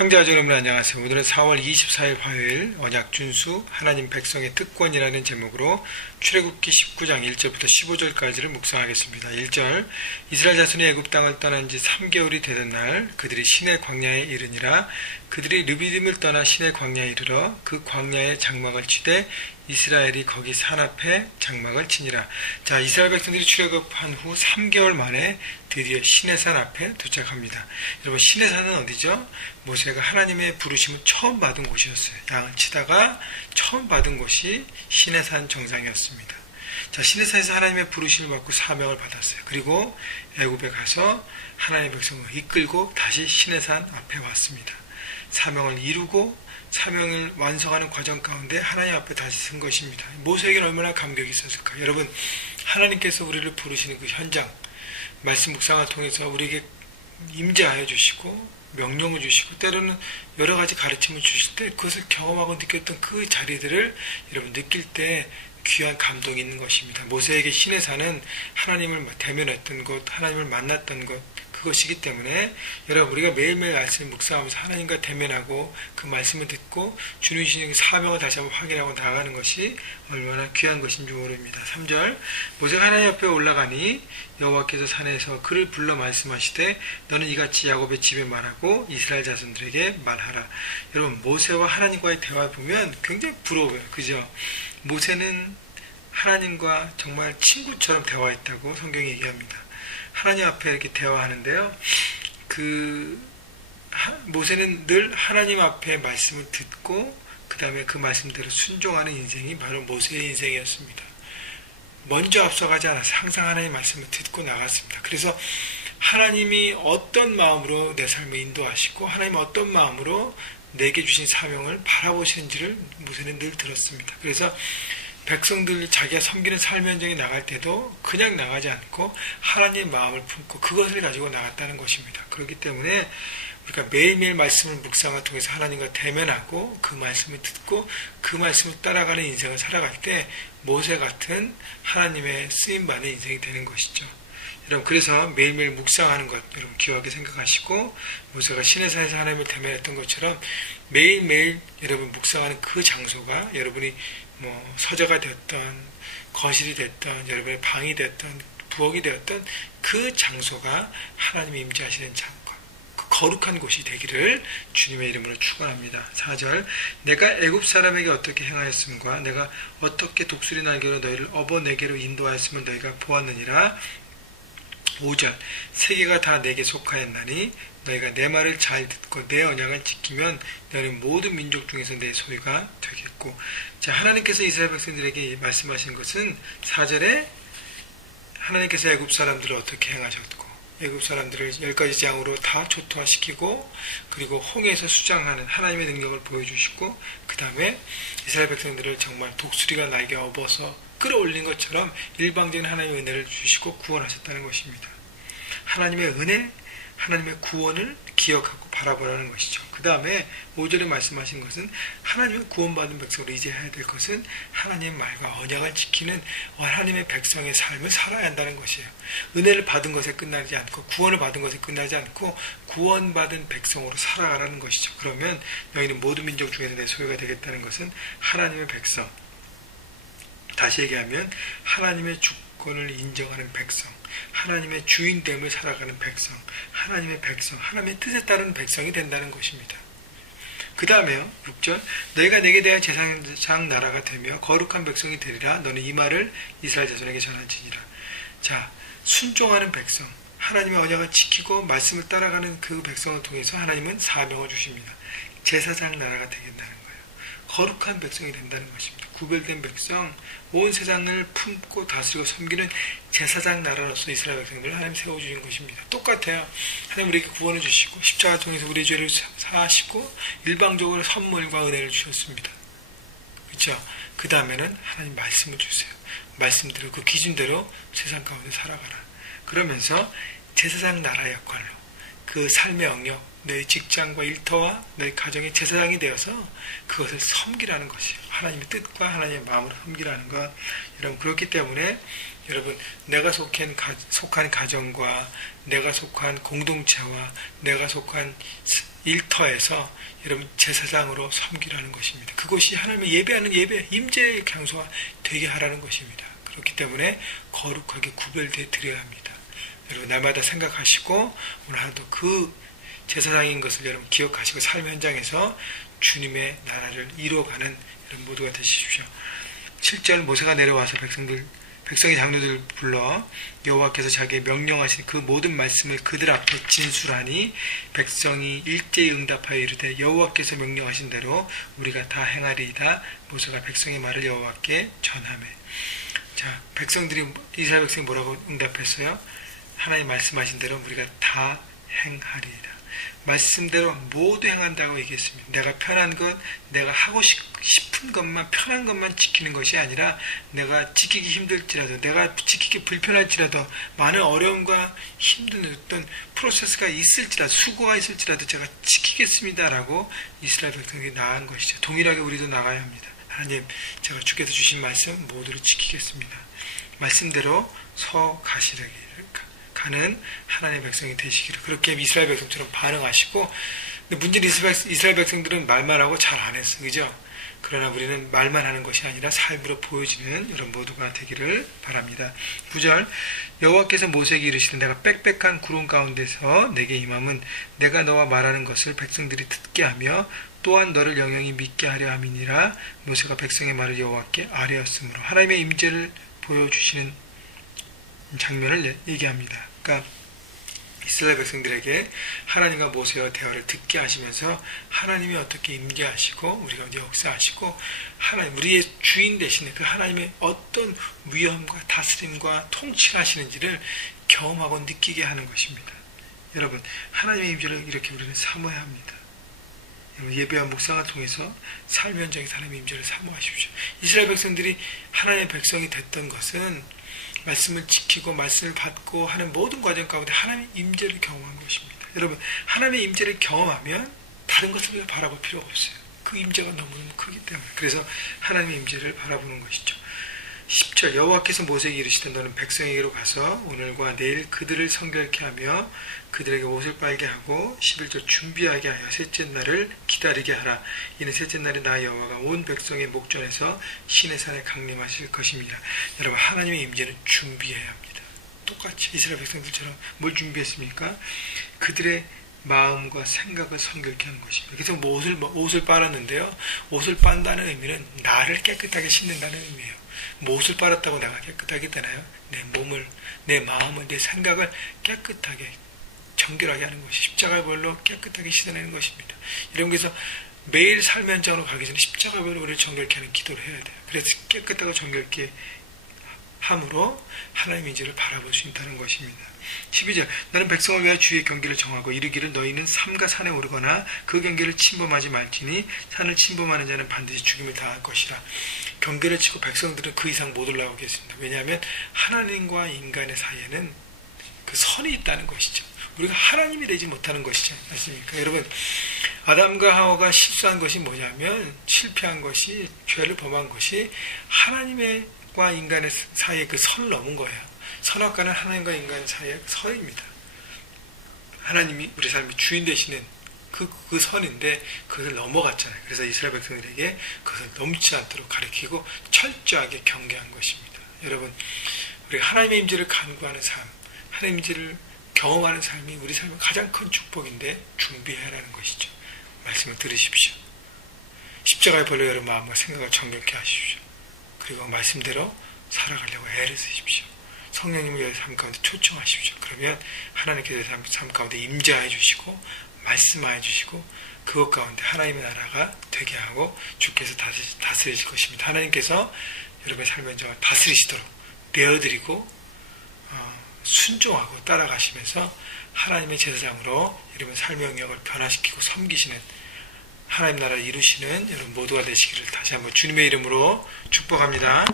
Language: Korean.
형제자매 여러분 안녕하세요. 오늘은 4월 24일 화요일 언약 준수 하나님 백성의 특권이라는 제목으로 출애굽기 19장 1절부터 15절까지를 묵상하겠습니다. 1절 이스라엘 자손이 애굽 땅을 떠난 지 3개월이 되던 날 그들이 시내 광야에 이르니라. 그들이 르비딤을 떠나 시내 광야에 이르러 그 광야에 장막을 치되 이스라엘이 거기 산 앞에 장막을 치니라. 자, 이스라엘 백성들이 출애굽한 후 3개월 만에 드디어 시내산 앞에 도착합니다. 여러분, 시내산은 어디죠? 모세가 하나님의 부르심을 처음 받은 곳이었어요. 양을 치다가 처음 받은 곳이 시내산 정상이었습니다. 자, 시내산에서 하나님의 부르심을 받고 사명을 받았어요. 그리고 애굽에 가서 하나님의 백성을 이끌고 다시 시내산 앞에 왔습니다. 사명을 이루고 사명을 완성하는 과정 가운데 하나님 앞에 다시 선 것입니다. 모세에게는 얼마나 감격이 있었을까? 여러분, 하나님께서 우리를 부르시는 그 현장, 말씀 묵상을 통해서 우리에게 임재하여 주시고 명령을 주시고 때로는 여러 가지 가르침을 주실 때 그것을 경험하고 느꼈던 그 자리들을 여러분 느낄 때 귀한 감동이 있는 것입니다. 모세에게 시내산은 하나님을 대면했던 곳, 하나님을 만났던 곳, 그것이기 때문에 여러분 우리가 매일매일 말씀을 묵상하면서 하나님과 대면하고 그 말씀을 듣고 주님 주시는 사명을 다시 한번 확인하고 나아가는 것이 얼마나 귀한 것인지 모릅니다. 3절 모세가 하나님 앞에 올라가니 여호와께서 산에서 그를 불러 말씀하시되 너는 이같이 야곱의 집에 말하고 이스라엘 자손들에게 말하라. 여러분 모세와 하나님과의 대화를 보면 굉장히 부러워요. 그죠? 모세는 하나님과 정말 친구처럼 대화했다고 성경이 얘기합니다. 하나님 앞에 이렇게 대화하는데요. 모세는 늘 하나님 앞에 말씀을 듣고 그 다음에 그 말씀대로 순종하는 인생이 바로 모세의 인생이었습니다. 먼저 앞서가지 않아서 항상 하나님의 말씀을 듣고 나갔습니다. 그래서 하나님이 어떤 마음으로 내 삶을 인도하시고 하나님이 어떤 마음으로 내게 주신 사명을 바라보시는지를 모세는 늘 들었습니다. 그래서 백성들 자기가 섬기는 삶의 현장에 나갈 때도 그냥 나가지 않고 하나님의 마음을 품고 그것을 가지고 나갔다는 것입니다. 그렇기 때문에 우리가 매일매일 말씀을 묵상을 통해서 하나님과 대면하고 그 말씀을 듣고 그 말씀을 따라가는 인생을 살아갈 때 모세 같은 하나님의 쓰임받는 인생이 되는 것이죠. 여러분 그래서 매일매일 묵상하는 것 여러분 귀하게 생각하시고 모세가 시내산에서 하나님을 대면했던 것처럼 매일매일 여러분 묵상하는 그 장소가 여러분이 서재가 됐던 거실이 됐던 여러분의 방이 됐던 부엌이 되었던 그 장소가 하나님이 임재하시는 장소 그 거룩한 곳이 되기를 주님의 이름으로 축원합니다. 4절 내가 애굽 사람에게 어떻게 행하였음과 내가 어떻게 독수리 날개로 너희를 업어 내게로 인도하였음을 너희가 보았느니라. 5절 세계가 다 내게 속하였나니 너희가 내 말을 잘 듣고 내 언약을 지키면 너희는 모든 민족 중에서 내 소유가 되겠고. 자, 하나님께서 이스라엘 백성들에게 말씀하신 것은 4절에 하나님께서 애굽 사람들을 어떻게 행하셨고 애굽 사람들을 10가지 재앙으로 다 초토화시키고 그리고 홍해에서 수장하는 하나님의 능력을 보여주시고 그 다음에 이스라엘 백성들을 정말 독수리가 날개 업어서 끌어올린 것처럼 일방적인 하나님의 은혜를 주시고 구원하셨다는 것입니다. 하나님의 은혜, 하나님의 구원을 기억하고 바라보라는 것이죠. 그 다음에 5절에 말씀하신 것은 하나님의 구원받은 백성으로 이제 해야 될 것은 하나님의 말과 언약을 지키는 하나님의 백성의 삶을 살아야 한다는 것이에요. 은혜를 받은 것에 끝나지 않고 구원을 받은 것에 끝나지 않고 구원받은 백성으로 살아가라는 것이죠. 그러면 너희는 모든 민족 중에서 내 소유가 되겠다는 것은 하나님의 백성, 다시 얘기하면 하나님의 주권을 인정하는 백성, 하나님의 주인됨을 살아가는 백성, 하나님의 백성, 하나님의 뜻에 따른 백성이 된다는 것입니다. 그 다음에요. 6절 너희가 내게 대한 제사장 나라가 되며 거룩한 백성이 되리라. 너는 이 말을 이스라엘 자손에게 전할지니라. 자, 순종하는 백성, 하나님의 언약을 지키고 말씀을 따라가는 그 백성을 통해서 하나님은 사명을 주십니다. 제사장 나라가 되겠다는 거예요. 거룩한 백성이 된다는 것입니다. 구별된 백성, 온 세상을 품고 다스리고 섬기는 제사장 나라로서 이스라엘 백성들을 하나님 세워주신 것입니다. 똑같아요. 하나님 우리에게 구원을 주시고 십자가 통해서 우리의 죄를 사하시고 일방적으로 선물과 은혜를 주셨습니다. 그렇죠? 그 다음에는 하나님 말씀을 주세요. 말씀대로 그 기준대로 세상 가운데 살아가라. 그러면서 제사장 나라 역할로 그 삶의 영역, 너희 직장과 일터와 너희 가정의 제사장이 되어서 그것을 섬기라는 것이에요. 하나님의 뜻과 하나님의 마음으로 섬기라는 것. 여러분 그렇기 때문에 여러분, 내가 속한 가정과 내가 속한 공동체와 내가 속한 일터에서 여러분 제사장으로 섬기라는 것입니다. 그것이 하나님의 예배하는 예배, 임재의 장소가 되게 하라는 것입니다. 그렇기 때문에 거룩하게 구별되어 드려야 합니다. 여러분, 날마다 생각하시고 오늘 하루도 그 제사장인 것을 여러분 기억하시고 삶 현장에서 주님의 나라를 이루어가는 여러분 모두가 되십시오. 7절 모세가 내려와서 백성의 장로들을 불러 여호와께서 자기의 명령하신 그 모든 말씀을 그들 앞에 진술하니 백성이 일제히 응답하여 이르되 여호와께서 명령하신 대로 우리가 다 행하리이다. 모세가 백성의 말을 여호와께 전하매. 자, 이스라엘 백성이 뭐라고 응답했어요? 하나님 말씀하신 대로 우리가 다 행하리이다. 말씀대로 모두 행한다고 얘기했습니다. 내가 편한 것, 내가 하고 싶은 것만, 편한 것만 지키는 것이 아니라 내가 지키기 힘들지라도, 내가 지키기 불편할지라도, 많은 어려움과 힘든 어떤 프로세스가 있을지라도, 수고가 있을지라도 제가 지키겠습니다라고 이스라엘 백성들이 나아간 것이죠. 동일하게 우리도 나가야 합니다. 하나님, 제가 주께서 주신 말씀 모두를 지키겠습니다. 말씀대로 서 가시려기 가는 하나님의 백성이 되시기를, 그렇게 이스라엘 백성처럼 반응하시고. 근데 문제는 이스라엘 백성들은 말만 하고 잘 안 했어, 그죠? 그러나 우리는 말만 하는 것이 아니라 삶으로 보여지는 여러분 모두가 되기를 바랍니다. 9절 여호와께서 모세에게 이르시되 내가 빽빽한 구름 가운데서 내게 임함은 내가 너와 말하는 것을 백성들이 듣게 하며 또한 너를 영영히 믿게 하려 함이니라. 모세가 백성의 말을 여호와께 아뢰었으므로. 하나님의 임재를 보여주시는 장면을 얘기합니다. 그러니까 이스라엘 백성들에게 하나님과 모세와 대화를 듣게 하시면서 하나님이 어떻게 임재하시고 우리가 어디 역사하시고 하나님, 우리의 주인 대신에 그 하나님의 어떤 위엄과 다스림과 통치를 하시는지를 경험하고 느끼게 하는 것입니다. 여러분, 하나님의 임재를 이렇게 우리는 사모해야 합니다. 예배와 묵상을 통해서 삶 현장에서 하나님의 임재를 사모하십시오. 이스라엘 백성들이 하나님의 백성이 됐던 것은 말씀을 지키고 말씀을 받고 하는 모든 과정 가운데 하나님의 임재를 경험한 것입니다. 여러분, 하나님의 임재를 경험하면 다른 것을 바라볼 필요가 없어요. 그 임재가 너무너무 크기 때문에. 그래서 하나님의 임재를 바라보는 것이죠. 10절 여호와께서 모세에게 이르시되 너는 백성에게로 가서 오늘과 내일 그들을 성결케 하며 그들에게 옷을 빨게 하고 11절 준비하게 하여 셋째 날을 기다리게 하라. 이는 셋째 날에 나 여호와가 온 백성의 목전에서 시내 산에 강림하실 것입니다. 여러분, 하나님의 임재는 준비해야 합니다. 똑같이 이스라엘 백성들처럼 뭘 준비했습니까? 그들의 마음과 생각을 성결케 하는 것입니다. 그래서 옷을 빨았는데요, 옷을 빤다는 의미는 나를 깨끗하게 씻는다는 의미예요. 옷을 빨았다고 내가 깨끗하게 되나요? 내 몸을, 내 마음을, 내 생각을 깨끗하게 정결하게 하는 것이 십자가 별로 깨끗하게 씻어내는 것입니다. 이런 것에서 매일 삶 현장으로 가기 전에 십자가 별로 우리를 정결케 하는 기도를 해야 돼요. 그래서 깨끗하고 정결케 함으로 하나님의 인지를 바라볼 수 있다는 것입니다. 12절 나는 백성을 위하여 주의 경계를 정하고 이르기를 너희는 삼가 산에 오르거나 그 경계를 침범하지 말지니 산을 침범하는 자는 반드시 죽임을 당할 것이라. 경계를 치고 백성들은 그 이상 못 올라오겠습니다. 왜냐하면 하나님과 인간의 사이에는 그 선이 있다는 것이죠. 우리가 하나님이 되지 못하는 것이지 않습니까? 여러분, 아담과 하와가 실수한 것이 뭐냐면, 실패한 것이, 죄를 범한 것이 하나님과 인간의 사이에 그 선을 넘은 거예요. 선악과는 하나님과 인간 사이의 선입니다. 하나님이 우리 삶의 주인 되시는 그 선인데 그것을 넘어갔잖아요. 그래서 이스라엘 백성들에게 그것을 넘지 않도록 가르치고 철저하게 경계한 것입니다. 여러분, 우리가 하나님의 임재를 간구하는 삶, 하나님의 임재를 경험하는 삶이 우리 삶의 가장 큰 축복인데 준비해야 하는 것이죠. 말씀을 들으십시오. 십자가의 벌로 여러분 마음과 생각을 정결케 하십시오. 그리고 말씀대로 살아가려고 애를 쓰십시오. 성령님을 여러분 삶 가운데 초청하십시오. 그러면 하나님께서 삶 가운데 임재하여 주시고 말씀하여 주시고 그것 가운데 하나님의 나라가 되게 하고 주께서 다스리실 것입니다. 하나님께서 여러분의 삶의 현장을 다스리시도록 내어드리고 순종하고 따라가시면서 하나님의 제사장으로 여러분 삶의 영역을 변화시키고 섬기시는 하나님 나라를 이루시는 여러분 모두가 되시기를 다시 한번 주님의 이름으로 축복합니다.